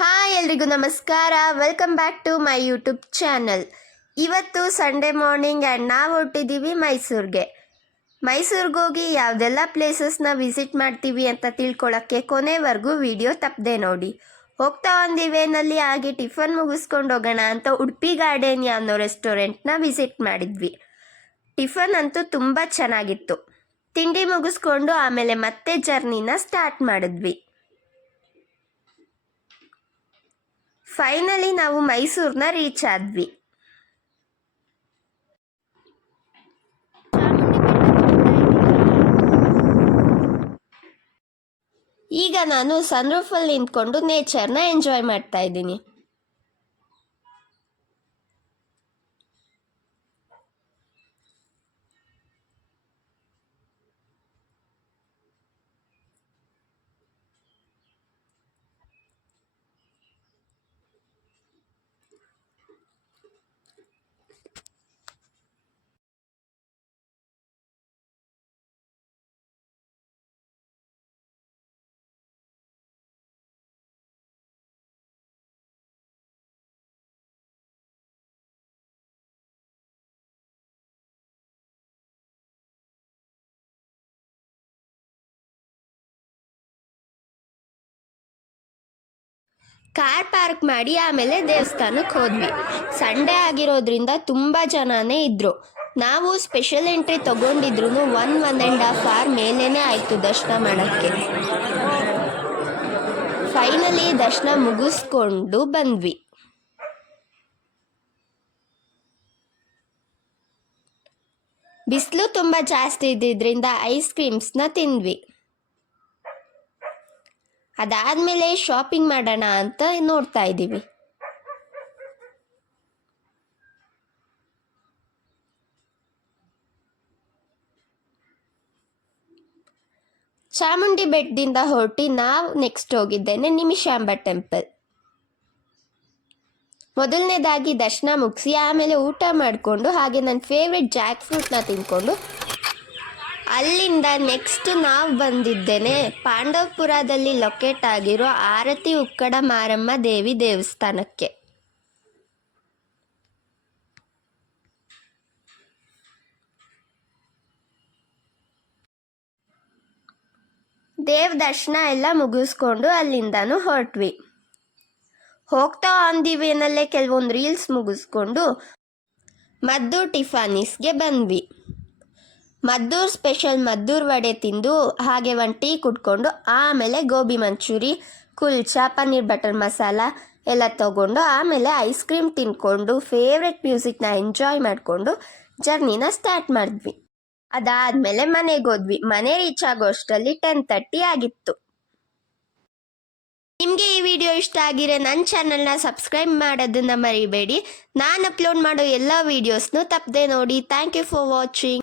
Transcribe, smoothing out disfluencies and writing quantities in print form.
Hi ಎಲ್ರಿಗೂ ನಮಸ್ಕಾರ. Welcome back to my YouTube channel. ಇವತ್ತು ಸಂಡೇ ಮಾರ್ನಿಂಗ್ ಆ್ಯಂಡ್ ನಾವು ಹೊರಟಿದ್ದೀವಿ ಮೈಸೂರಿಗೆ ಹೋಗಿ ಯಾವುದೆಲ್ಲ ಪ್ಲೇಸಸ್ನ ವಿಸಿಟ್ ಮಾಡ್ತೀವಿ ಅಂತ ತಿಳ್ಕೊಳ್ಳೋಕ್ಕೆ ಕೊನೆವರೆಗೂ ವಿಡಿಯೋ ತಪ್ಪದೆ ನೋಡಿ. ಹೋಗ್ತಾ ಒಂದು ವೇನಲ್ಲಿ ಹಾಗೆ ಟಿಫನ್ ಮುಗಿಸ್ಕೊಂಡು ಹೋಗೋಣ ಅಂತ ಉಡುಪಿ ಗಾರ್ಡನ್ ಅನ್ನೋ ರೆಸ್ಟೋರೆಂಟ್ನ ವಿಸಿಟ್ ಮಾಡಿದ್ವಿ. ಟಿಫನ್ ಅಂತೂ ತುಂಬ ಚೆನ್ನಾಗಿತ್ತು. ತಿಂಡಿ ಮುಗಿಸ್ಕೊಂಡು ಆಮೇಲೆ ಮತ್ತೆ ಜರ್ನಿನ ಸ್ಟಾರ್ಟ್ ಮಾಡಿದ್ವಿ. ಫೈನಲಿ ನಾವು ಮೈಸೂರನ್ನ ರೀಚ್ ಆದ್ವಿ. ಈಗ ನಾನು ಸನ್ರೂಫಲ್ಲಿ ನಿಂತ್ಕೊಂಡು ನೇಚರ್ನ ಎಂಜಾಯ್ ಮಾಡ್ತಾ ಇದ್ದೀನಿ. ಕಾರ್ ಪಾರ್ಕ್ ಮಾಡಿ ಆಮೇಲೆ ದೇವಸ್ಥಾನಕ್ಕೆ ಹೋದ್ವಿ. ಸಂಡೇ ಆಗಿರೋದ್ರಿಂದ ತುಂಬ ಜನನೇ ಇದ್ರು. ನಾವು ಸ್ಪೆಷಲ್ ಎಂಟ್ರಿ ತಗೊಂಡಿದ್ರು 1.5 ಅವರ್ ಮೇಲೇನೆ ಆಯಿತು ದರ್ಶನ ಮಾಡೋಕ್ಕೆ. ಫೈನಲಿ ದರ್ಶನ ಮುಗಿಸ್ಕೊಂಡು ಬಂದ್ವಿ. ಬಿಸಿಲು ತುಂಬ ಜಾಸ್ತಿ ಇದ್ದಿದ್ದರಿಂದ ಐಸ್ ಕ್ರೀಮ್ಸ್ನ ತಿಂದ್ವಿ. ಅದಾದಮೇಲೆ ಶಾಪಿಂಗ್ ಮಾಡೋಣ ಅಂತ ನೋಡ್ತಾ ಇದ್ದೀವಿ. ಚಾಮುಂಡಿ ಬೆಟ್ಟದಿಂದ ಹೊರಟಿ ನಾವು ನೆಕ್ಸ್ಟ್ ಹೋಗಿದ್ದೇನೆ ನಿಮಿಷಾಂಬ ಟೆಂಪಲ್. ಮೊದಲನೇದಾಗಿ ದರ್ಶನ ಮುಗಿಸಿ ಆಮೇಲೆ ಊಟ ಮಾಡಿಕೊಂಡು ಹಾಗೆ ನನ್ನ ಫೇವ್ರೆಟ್ ಜಾಕ್ ಫ್ರೂಟ್ನ ತಿನ್ಕೊಂಡು ಅಲ್ಲಿಂದ ನೆಕ್ಸ್ಟ್ ನಾವು ಬಂದಿದ್ದೇನೆ ಪಾಂಡವಪುರದಲ್ಲಿ ಲೊಕೇಟ್ ಆಗಿರೋ ಆರತಿ ಉಕ್ಕಡ ಮಾರಮ್ಮ ದೇವಿ ದೇವಸ್ಥಾನಕ್ಕೆ. ದೇವ್ ದರ್ಶನ ಎಲ್ಲ ಮುಗಿಸ್ಕೊಂಡು ಅಲ್ಲಿಂದನೂ ಹೊರಟ್ವಿ. ಹೋಗ್ತಾ ಆನ್ ದಿ ವೇನಲ್ಲೇ ಕೆಲವೊಂದು ರೀಲ್ಸ್ ಮುಗಿಸ್ಕೊಂಡು ಮದ್ದೂರ್ ಟಿಫಾನೀಸ್ಗೆ ಬಂದ್ವಿ. ಮದ್ದೂರ್ ಸ್ಪೆಷಲ್ ಮದ್ದೂರ್ ವಡೆ ತಿಂದು ಹಾಗೆ ಒಂದು ಟೀ ಕುಡ್ಕೊಂಡು ಆಮೇಲೆ ಗೋಬಿ ಮಂಚೂರಿ, ಕುಲ್ಚಾ, ಪನ್ನೀರ್ ಬಟರ್ ಮಸಾಲ ಎಲ್ಲ ತಗೊಂಡು ಆಮೇಲೆ ಐಸ್ ಕ್ರೀಮ್ ತಿನ್ಕೊಂಡು ಫೇವ್ರೆಟ್ ಮ್ಯೂಸಿಕ್ನ ಎಂಜಾಯ್ ಮಾಡಿಕೊಂಡು ಜರ್ನಿನ ಸ್ಟಾರ್ಟ್ ಮಾಡಿದ್ವಿ. ಅದಾದಮೇಲೆ ಮನೆಗೆ ಹೋದ್ವಿ. ಮನೆ ರೀಚ್ ಆಗೋ ಅಷ್ಟರಲ್ಲಿ 10:30 ಆಗಿತ್ತು. ನಿಮಗೆ ಈ ವಿಡಿಯೋ ಇಷ್ಟ ಆಗಿರೆ ನನ್ನ ಚಾನಲ್ನ ಸಬ್ಸ್ಕ್ರೈಬ್ ಮಾಡೋದನ್ನು ಮರಿಬೇಡಿ. ನಾನು ಅಪ್ಲೋಡ್ ಮಾಡೋ ಎಲ್ಲ ವೀಡಿಯೋಸ್ನು ತಪ್ಪದೆ ನೋಡಿ. Thank you for watching.